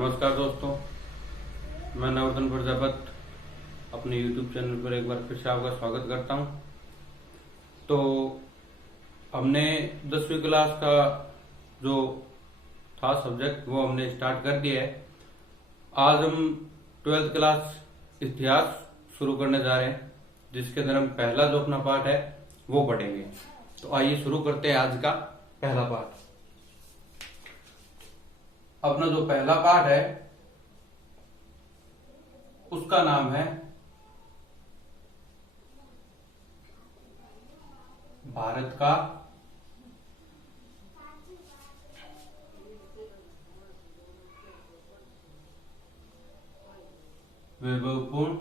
नमस्कार दोस्तों, मैं नवर्धन प्रजापत अपने YouTube चैनल पर एक बार फिर से आपका स्वागत करता हूं। तो हमने 10वीं क्लास का जो था सब्जेक्ट वो हमने स्टार्ट कर दिया है। आज हम 12th क्लास इतिहास शुरू करने जा रहे हैं, जिसके अंदर हम पहला जो अपना पार्ट है वो पढ़ेंगे। तो आइए शुरू करते हैं आज का पहला पार्ट। अपना जो पहला पार्ट है उसका नाम है भारत का वैभवपूर्ण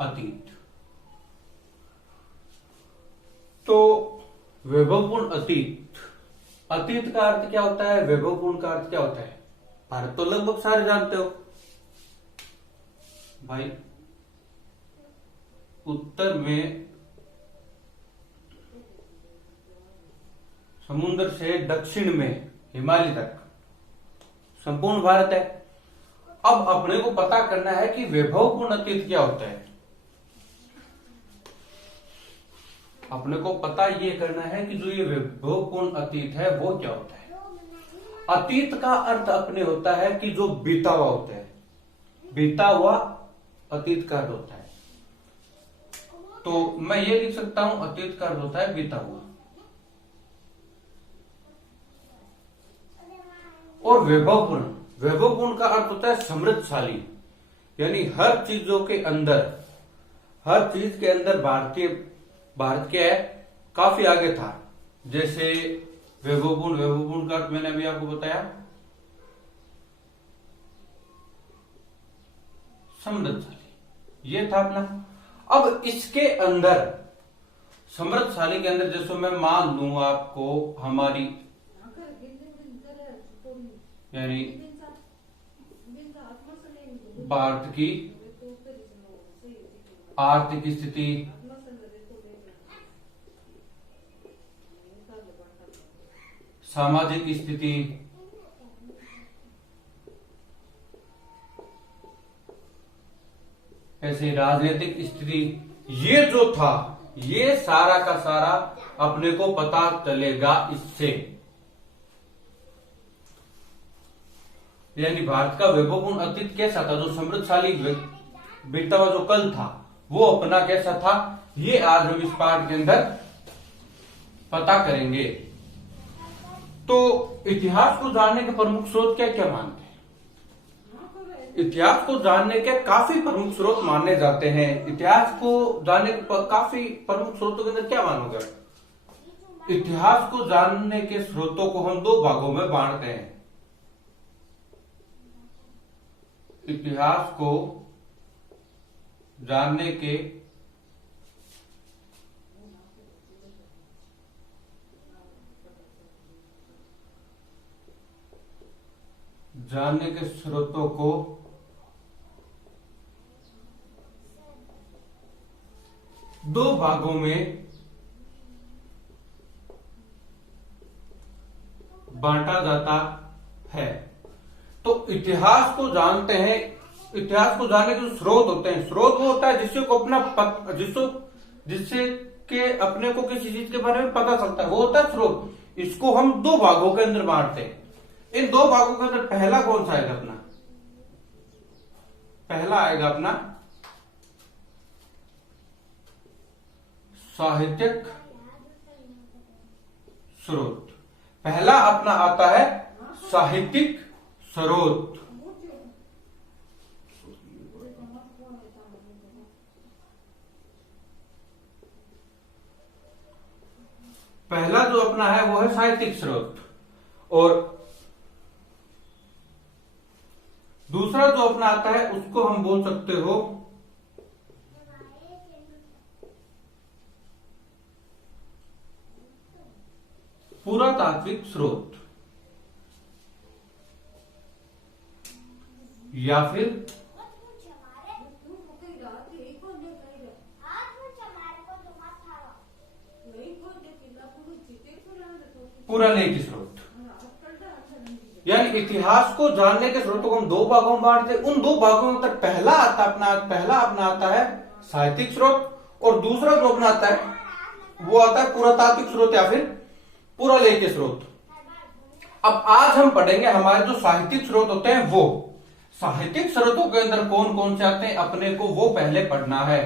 अतीत। तो वैभवपूर्ण अतीत, अतीत का अर्थ क्या होता है, वैभवपूर्ण का अर्थ क्या होता है, भारत तो लगभग सारे जानते हो भाई। उत्तर में समुद्र से दक्षिण में हिमालय तक संपूर्ण भारत है। अब अपने को पता करना है कि वैभवपूर्ण अतीत क्या होता है। अपने को पता ये करना है कि जो ये वैभवपूर्ण अतीत है वो क्या होता है। अतीत का अर्थ अपने होता है कि जो बीता हुआ होता है, बीता हुआ अतीत का अर्थ होता है। तो मैं ये लिख सकता हूं, अतीत का अर्थ होता है बीता हुआ। और वैभवपूर्ण, वैभवपूर्ण का अर्थ होता है समृद्धशाली, यानी हर चीजों के अंदर, हर चीज के अंदर भारत क्या है, काफी आगे था। जैसे वैभवपूर्ण, वैभवपूर्ण का अर्थ मैंने अभी आपको बताया समृद्धशाली, ये था अपना। अब इसके अंदर समृद्धशाली के अंदर जैसे मैं मान लूं आपको हमारी यानी भारत की आर्थिक स्थिति, सामाजिक स्थिति, ऐसे राजनीतिक स्थिति, ये जो था ये सारा का सारा अपने को पता चलेगा इससे। यानी भारत का वैभवपूर्ण अतीत कैसा था, जो समृद्धशाली बीता हुआ जो कल था वो अपना कैसा था, ये आज हम इस पाठ के अंदर पता करेंगे। तो इतिहास को जानने के प्रमुख स्रोत क्या क्या मानते हैं। इतिहास को जानने के काफी प्रमुख स्रोत माने जाते हैं। इतिहास को जानने के काफी प्रमुख स्रोतों के अंदर क्या मानोगे। इतिहास को जानने के स्रोतों को हम दो भागों में बांटते हैं। इतिहास को जानने के स्रोतों को दो भागों में बांटा जाता है। तो इतिहास को जानते हैं, इतिहास को जानने के स्रोत होते हैं। स्रोत वो होता है जिससे को अपना जिससे के अपने को किसी चीज के बारे में पता चलता है, वो होता है स्रोत। इसको हम दो भागों के अंदर बांटते हैं। इन दो भागों के अंदर पहला कौन सा आएगा अपना, पहला आएगा अपना साहित्यिक स्रोत। पहला अपना आता है साहित्यिक स्रोत। पहला जो अपना है वो है साहित्यिक स्रोत। और दूसरा जो अपना आता है उसको हम बोल सकते हो पुरातात्विक स्रोत, या फिर पुराने स्रोत। यानी इतिहास को जानने के स्रोतों को हम दो भागों में बांटते हैं। उन दो भागों में पहला अपना आता है साहित्यिक स्रोत, और दूसरा जो अपना आता है वो आता है पुरातात्विक स्रोत या फिर पुरालेखीय स्रोत। अब आज हम पढ़ेंगे हमारे जो साहित्यिक स्रोत होते हैं वो साहित्यिक स्रोतों के अंदर कौन कौन से आते हैं, अपने को वो पहले पढ़ना है।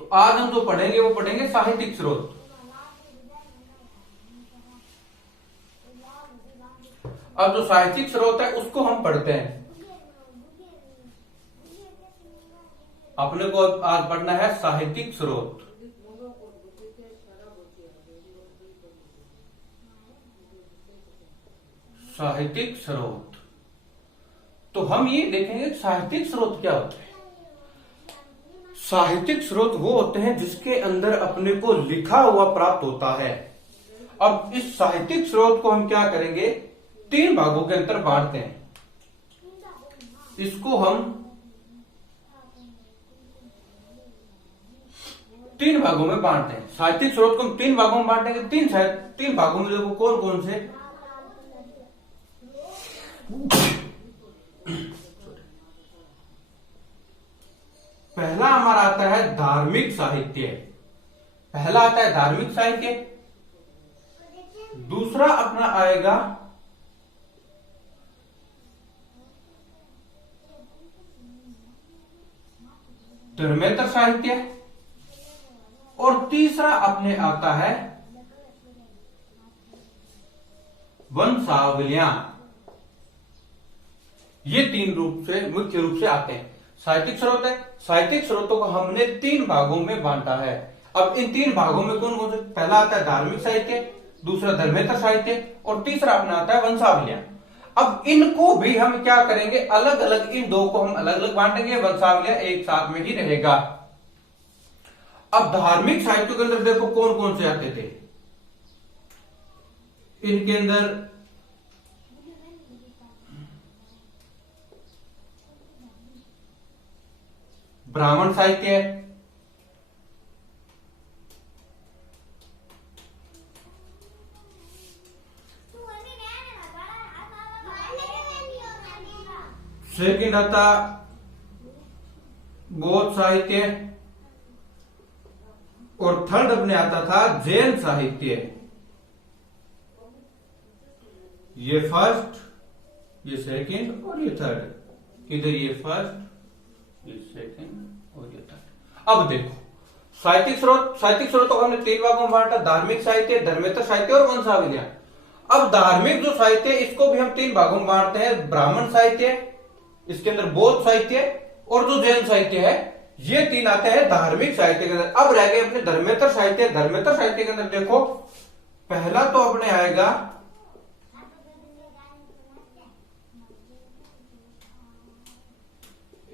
तो आज हम जो पढ़ेंगे वो पढ़ेंगे साहित्यिक स्रोत। अब जो साहित्यिक स्रोत है उसको हम पढ़ते हैं। अपने को आज पढ़ना है साहित्यिक स्रोत। साहित्यिक स्रोत तो हम ये देखेंगे साहित्यिक स्रोत क्या होते हैं। साहित्यिक स्रोत वो होते हैं जिसके अंदर अपने को लिखा हुआ प्राप्त होता है। अब इस साहित्यिक स्रोत को हम क्या करेंगे, तीन भागों के अंदर बांटते हैं। इसको हम तीन भागों में बांटते हैं। साहित्यिक स्रोत को हम तीन भागों में बांटेंगे। तीन भागों में देखो कौन कौन से। पहला हमारा आता है धार्मिक साहित्य। पहला आता है धार्मिक साहित्य। दूसरा अपना आएगा धर्मेतर साहित्य, और तीसरा अपने आता है वंशावलियां। ये तीन रूप से मुख्य रूप से आते हैं। साहित्यिक स्रोत है, साहित्यिक स्रोतों को हमने तीन भागों में बांटा है। अब इन तीन भागों में कौन कौन से, पहला आता है धार्मिक साहित्य, दूसरा धर्मेतर साहित्य, और तीसरा अपना आता है वंशावलियां। अब इनको भी हम क्या करेंगे, अलग अलग, इन दो को हम अलग अलग बांटेंगे, वंशावलियां एक साथ में ही रहेगा। अब धार्मिक साहित्य के अंदर देखो कौन कौन से आते थे। इनके अंदर ब्राह्मण साहित्य है, सेकंड आता बौद्ध साहित्य, और थर्ड अपने आता था जैन साहित्य। ये फर्स्ट, ये सेकंड और ये थर्ड। इधर ये फर्स्ट, ये सेकंड और ये थर्ड। अब देखो साहित्यिक स्रोतों को हमने तीन भागों में बांटा, धार्मिक साहित्य, धर्मेतर साहित्य और वंशावलियां। अब धार्मिक जो साहित्य है इसको भी हम तीन भागों में बांटते हैं, ब्राह्मण साहित्य, इसके अंदर बौद्ध साहित्य, और जो जैन साहित्य है। ये तीन आते हैं धार्मिक साहित्य के अंदर। अब रह गए अपने धर्मेतर साहित्य। धर्मेतर साहित्य के अंदर देखो पहला तो अपने आएगा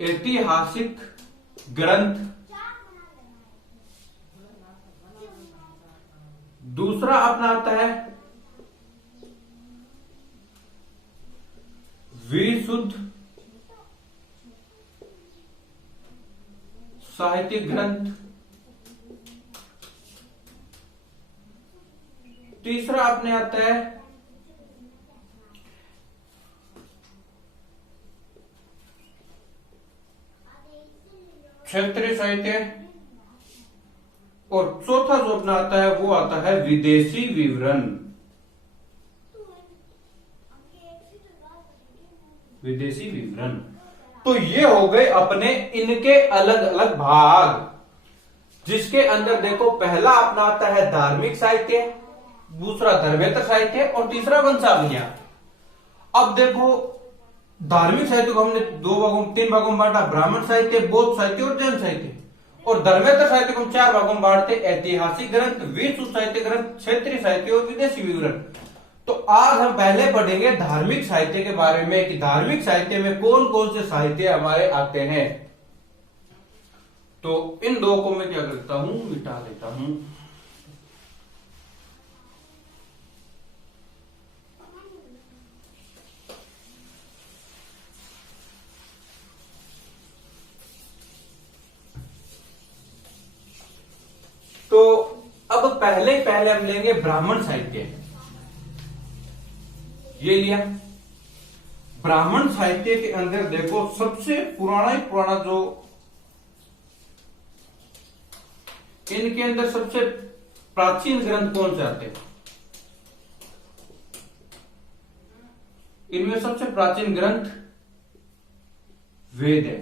ऐतिहासिक ग्रंथ, दूसरा अपना आता है विशुद्ध साहित्यिक ग्रंथ, तीसरा अपने आता है क्षेत्रीय साहित्य, और चौथा जो अपना आता है वो आता है विदेशी विवरण। विदेशी विवरण। तो ये हो गए अपने इनके अलग अलग भाग, जिसके अंदर देखो पहला अपना आता है धार्मिक साहित्य, दूसरा धर्मेतर साहित्य, और तीसरा वंशावलियां। अब देखो धार्मिक साहित्य को हमने तीन भागों में बांटा, ब्राह्मण साहित्य, बौद्ध साहित्य और जैन साहित्य। और धर्मेतर साहित्य को हम चार भागों में बांटते, ऐतिहासिक ग्रंथ, विशुद्ध साहित्य ग्रंथ, क्षेत्रीय साहित्य और विदेशी विवरण। तो आज हम पहले पढ़ेंगे धार्मिक साहित्य के बारे में कि धार्मिक साहित्य में कौन कौन से साहित्य हमारे आते हैं। तो इन दो को मैं क्या करता हूं, मिटा देता हूं। तो अब पहले हम लेंगे ब्राह्मण साहित्य। ये लिया, ब्राह्मण साहित्य के अंदर देखो सबसे पुराना ही पुराना जो इनके अंदर सबसे प्राचीन ग्रंथ कौन से आते हैं? इनमें सबसे प्राचीन ग्रंथ वेद है।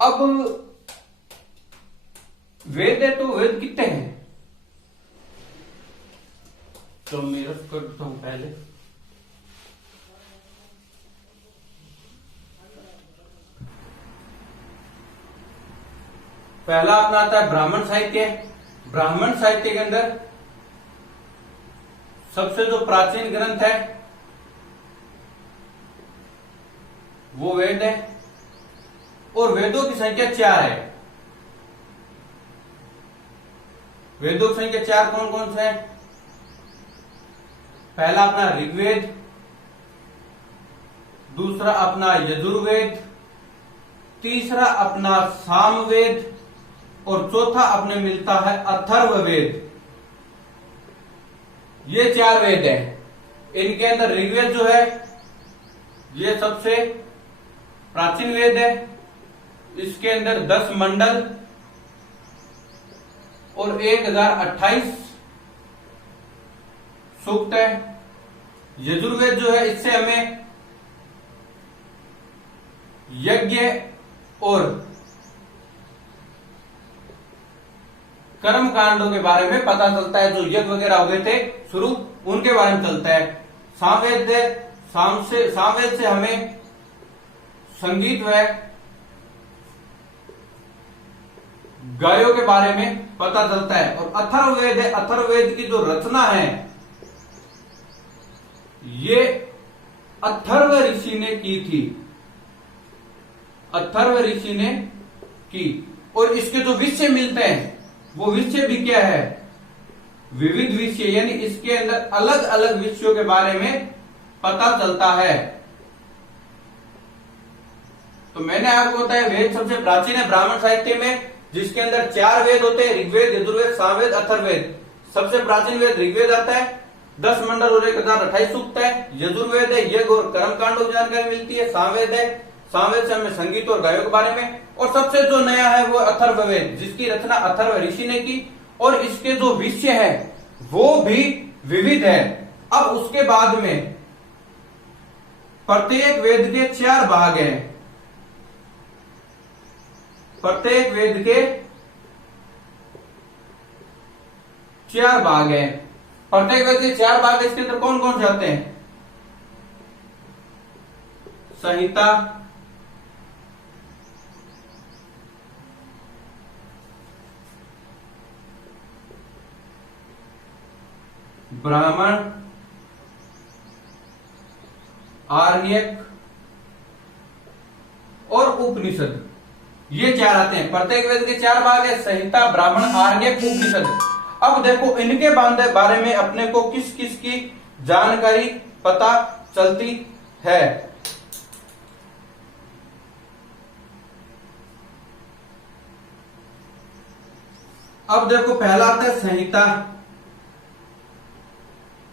अब वेद है तो वेद कितने हैं? तो मैं रफ करता हूं पहले। पहला अपना आता है ब्राह्मण साहित्य। ब्राह्मण साहित्य के अंदर सबसे जो प्राचीन ग्रंथ है वो वेद है, और वेदों की संख्या 4 है। वेदों की संख्या 4 कौन कौन से हैं? पहला अपना ऋग्वेद, दूसरा अपना यजुर्वेद, तीसरा अपना सामवेद, और चौथा अपने मिलता है अथर्ववेद। ये 4 वेद है। इनके अंदर ऋग्वेद जो है ये सबसे प्राचीन वेद है। इसके अंदर 10 मंडल और 1028 सूक्त है। यजुर्वेद जो है इससे हमें यज्ञ और कर्म कांडों के बारे में पता चलता है। जो यज्ञ वगैरह हो गए थे शुरू, उनके बारे में चलता है। सामवेद से हमें संगीत व गायों के बारे में पता चलता है। और अथर्ववेद है, अथर्ववेद की जो रचना है ये अथर्व ऋषि ने की थी। अथर्व ऋषि ने की। और इसके जो विषय मिलते हैं वो विषय भी क्या है? विविध विषय, यानी इसके अंदर अलग अलग विषयों के बारे में पता चलता है। तो मैंने आपको बताया वेद सबसे प्राचीन है ब्राह्मण साहित्य में, जिसके अंदर 4 वेद होते हैं, ऋग्वेद, यजुर्वेद, सामवेद, अथर्ववेद। सबसे प्राचीन वेद ऋग्वेद आता है, 10 मंडल और 1028 सूक्त है। यजुर्वेद है, यज्ञ और कर्म कांडों की जानकारी मिलती है। सामवेद है, सामवेद से हमें संगीत और गायों के बारे में। और सबसे जो नया है वो अथर्ववेद, जिसकी रचना अथर्व ऋषि ने की, और इसके जो विषय है वो भी विविध है। अब उसके बाद में प्रत्येक वेद के 4 भाग हैं। प्रत्येक वेद के 4 भाग हैं। प्रत्येक वेद के 4 भाग, इसके अंदर कौन कौन से आते हैं? संहिता, ब्राह्मण, आरण्यक और उपनिषद। ये 4 आते हैं। प्रत्येक वेद के 4 भाग है, संहिता, ब्राह्मण, आरण्यक, उपनिषद। अब देखो इनके बारे में अपने को किस किस की जानकारी पता चलती है। अब देखो पहला आता है संहिता।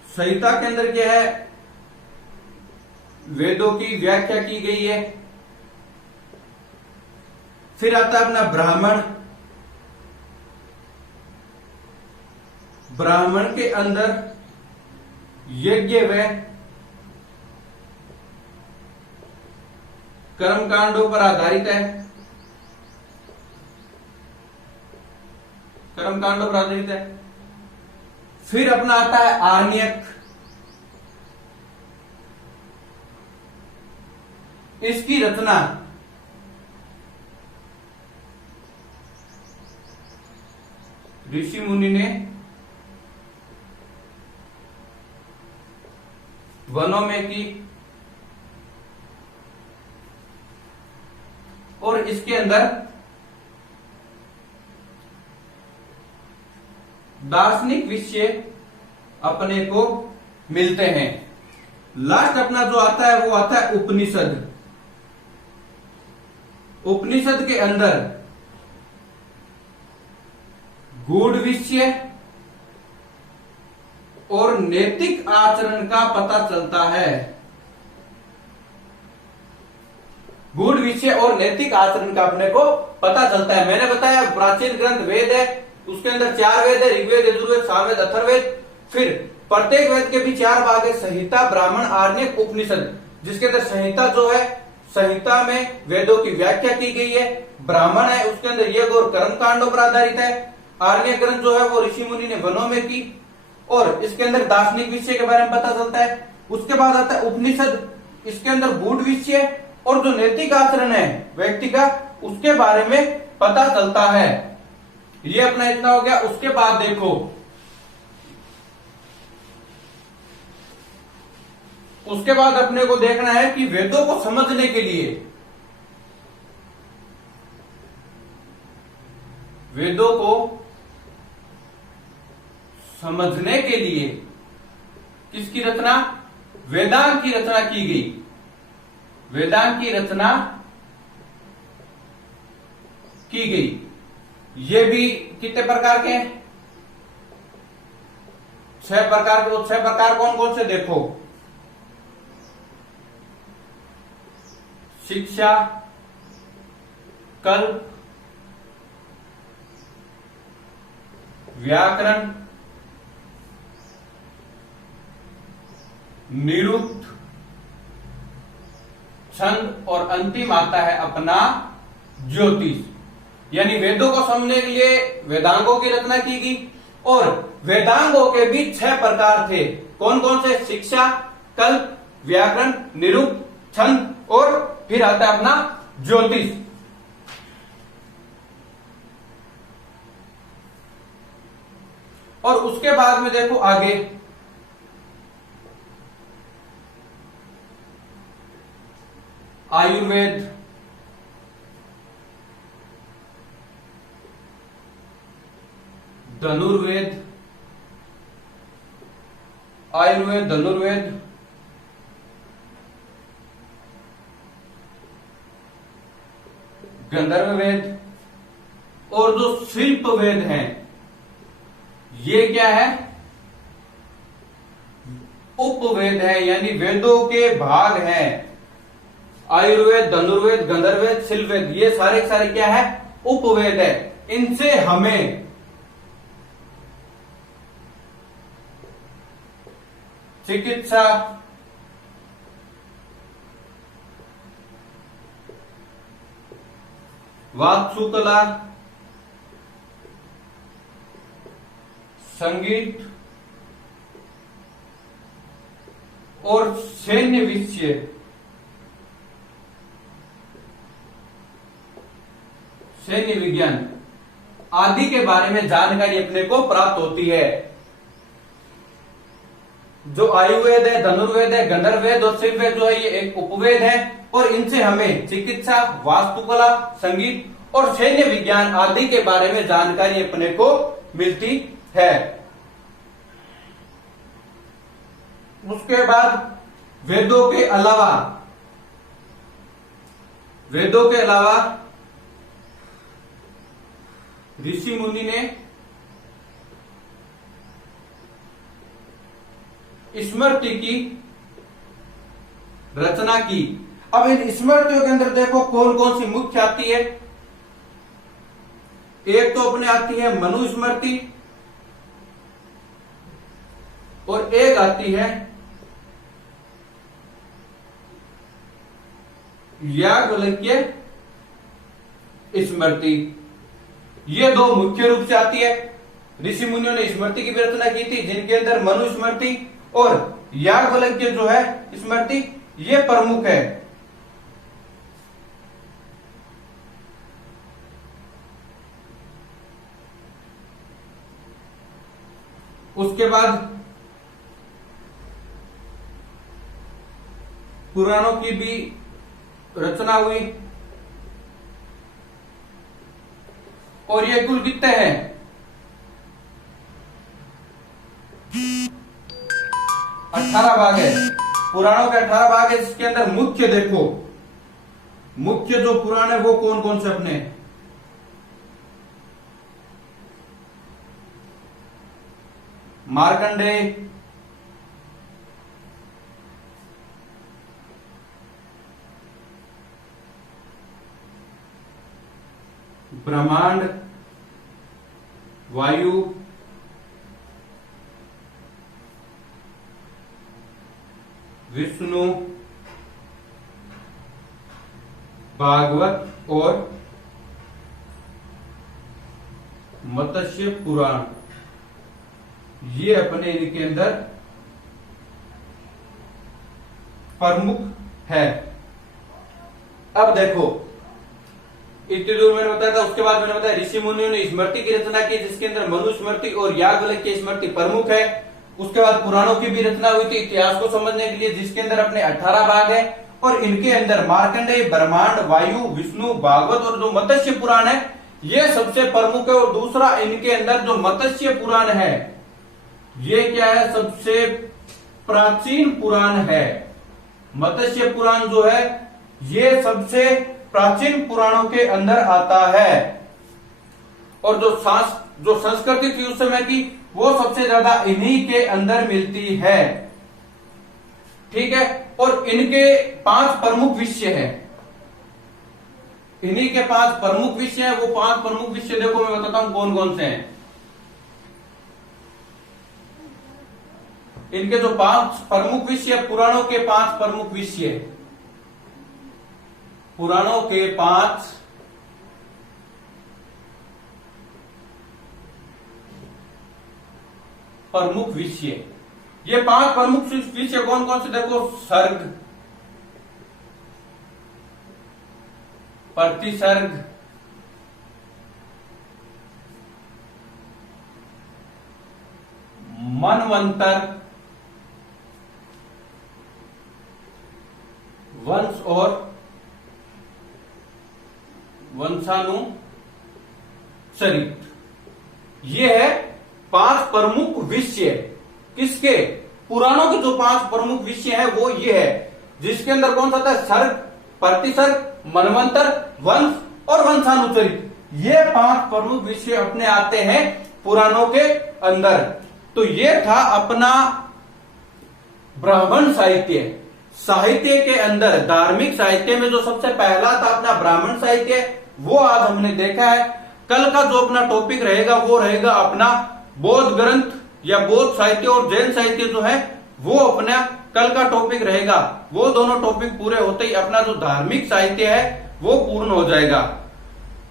संहिता के अंदर क्या है? वेदों की व्याख्या की गई है। फिर आता है अपना ब्राह्मण। ब्राह्मण के अंदर यज्ञ व कर्मकांडों पर आधारित है। कर्मकांडों पर आधारित है। फिर अपना आता है आरण्यक। इसकी रचना ऋषि मुनि ने वनों में की, और इसके अंदर दार्शनिक विषय अपने को मिलते हैं। लास्ट अपना जो आता है वो आता है उपनिषद। उपनिषद के अंदर गूढ़ विषय और नैतिक आचरण का पता चलता है। गूढ़ विषय और नैतिक आचरण का अपने को पता चलता है। मैंने बताया प्राचीन ग्रंथ वेद है, उसके अंदर 4 वेद है, ऋग्वेद, यजुर्वेद, सामवेद, अथर्ववेद। फिर प्रत्येक वेद के भी 4 भाग है, संहिता, ब्राह्मण, आरण्यक, उपनिषद। जिसके अंदर संहिता जो है, संहिता में वेदों की व्याख्या की गई है। ब्राह्मण है, उसके अंदर यज्ञ और कर्म कांडों पर आधारित है। आरण्य ग्रंथ जो है वो ऋषि मुनि ने वनों में की, और इसके अंदर दार्शनिक विषय के बारे में पता चलता है। उसके बाद आता है उपनिषद, इसके अंदर गूढ़ विषय और जो नैतिक आचरण है व्यक्ति का, उसके बारे में पता चलता है। ये अपना इतना हो गया। उसके बाद देखो, उसके बाद अपने को देखना है कि वेदों को समझने के लिए, वेदों को समझने के लिए किसकी रचना, वेदांत की रचना की गई। वेदांत की रचना की गई। ये भी कितने प्रकार के हैं, 6 प्रकार के। वो 6 प्रकार कौन कौन से देखो, शिक्षा, कल्प, व्याकरण, निरुक्त, छंद और अंतिम आता है अपना ज्योतिष। यानी वेदों को समझने के लिए वेदांगों की रचना की गई, और वेदांगों के भी 6 प्रकार थे। कौन कौन से, शिक्षा, कल्प, व्याकरण, निरुक्त, छंद और फिर आता है अपना ज्योतिष। और उसके बाद में देखो आगे, आयुर्वेद, धनुर्वेद, आयुर्वेद, धनुर्वेद, गंधर्व वेद, और जो शिल्प वेद हैं, ये क्या है, उपवेद है, यानी वेदों के भाग हैं। आयुर्वेद, धनुर्वेद, गंधर्ववेद, शिल्प वेद, ये सारे सारे क्या है, उपवेद है। इनसे हमें चिकित्सा, वास्तुकला, संगीत और सैन्य विषय, सैन्य विज्ञान आदि के बारे में जानकारी अपने को प्राप्त होती है। जो आयुर्वेद है, धनुर्वेद है, गंधर्ववेद और शिल्पवेद जो है, ये एक उपवेद है, और इनसे हमें चिकित्सा, वास्तुकला, संगीत और सैन्य विज्ञान आदि के बारे में जानकारी अपने को मिलती है। उसके बाद वेदों के अलावा, वेदों के अलावा ऋषि मुनि ने स्मृति की रचना की। अब इन स्मृतियों के अंदर देखो कौन कौन सी मुख्य आती है। एक तो अपने आती है मनुस्मृति, और एक आती है याज्ञवल्क्य स्मृति। ये 2 मुख्य रूप से आती है। ऋषि मुनियों ने स्मृति की भी रचना की थी, जिनके अंदर मनुस्मृति और याज्ञवल्क्य जो है स्मृति, ये प्रमुख है। उसके बाद पुराणों की भी रचना हुई, और ये कुल कितने हैं, 18 भाग है। पुराणों के 18 भाग है। इसके अंदर मुख्य देखो, मुख्य जो पुराण है वो कौन कौन से अपने, मार्कंडेय, ब्रह्मांड, वायु, विष्णु, भागवत और मत्स्य पुराण, ये अपने इनके अंदर प्रमुख है। अब देखो, इतनी दूर मैंने बताया था, उसके बाद मैंने बताया ऋषि मुनियों ने स्मृति की रचना की, जिसके अंदर मनुस्मृति और याज्ञवल्क्य की स्मृति प्रमुख है। उसके बाद पुराणों की भी रचना हुई थी इतिहास को समझने के लिए, जिसके अंदर अपने 18 भाग है, और इनके अंदर मार्कंडेय, ब्रह्मांड, वायु, विष्णु, भागवत और जो मत्स्य पुराण है ये सबसे प्रमुख है। और दूसरा, इनके अंदर जो मत्स्य पुराण है ये क्या है, सबसे प्राचीन पुराण है। मत्स्य पुराण जो है ये सबसे प्राचीन पुराणों के अंदर आता है। और जो संस्कृति थी उस समय की, वो सबसे ज्यादा इन्हीं के अंदर मिलती है। ठीक है, और इनके 5 प्रमुख विषय हैं। इन्हीं के 5 प्रमुख विषय हैं। वो 5 प्रमुख विषय देखो मैं बताता हूं कौन कौन से हैं। इनके जो 5 प्रमुख विषय, पुराणों के 5 प्रमुख विषय, पुराणों के 5 प्रमुख विषय, ये 5 प्रमुख विषय कौन कौन से देखो, सर्ग, प्रतिसर्ग, मनवंतर, वंश और वंशानुचरित। ये है 5 प्रमुख विषय। किसके? पुराणों के जो 5 प्रमुख विषय है वो ये है, जिसके अंदर कौन सा आता है, सर्ग, प्रतिसर्ग, मनवंतर, वंश और वंशानुचरित। ये 5 प्रमुख विषय अपने आते हैं पुराणों के अंदर। तो ये था अपना ब्राह्मण साहित्य। साहित्य के अंदर, धार्मिक साहित्य में जो सबसे पहला था अपना ब्राह्मण साहित्य, वो आज हमने देखा है। कल का जो अपना टॉपिक रहेगा वो रहेगा अपना बौद्ध ग्रंथ या बौद्ध साहित्य और जैन साहित्य जो है वो अपना कल का टॉपिक रहेगा। वो दोनों टॉपिक पूरे होते ही अपना जो धार्मिक साहित्य है वो पूर्ण हो जाएगा।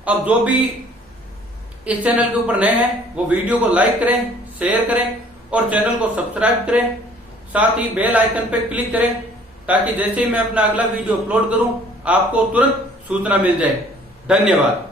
अब जो भी इस चैनल के ऊपर नए हैं वो वीडियो को लाइक करें, शेयर करें और चैनल को सब्सक्राइब करें। साथ ही बेल आइकन पे क्लिक करें ताकि जैसे ही मैं अपना अगला वीडियो अपलोड करूं आपको तुरंत सूचना मिल जाए। धन्यवाद।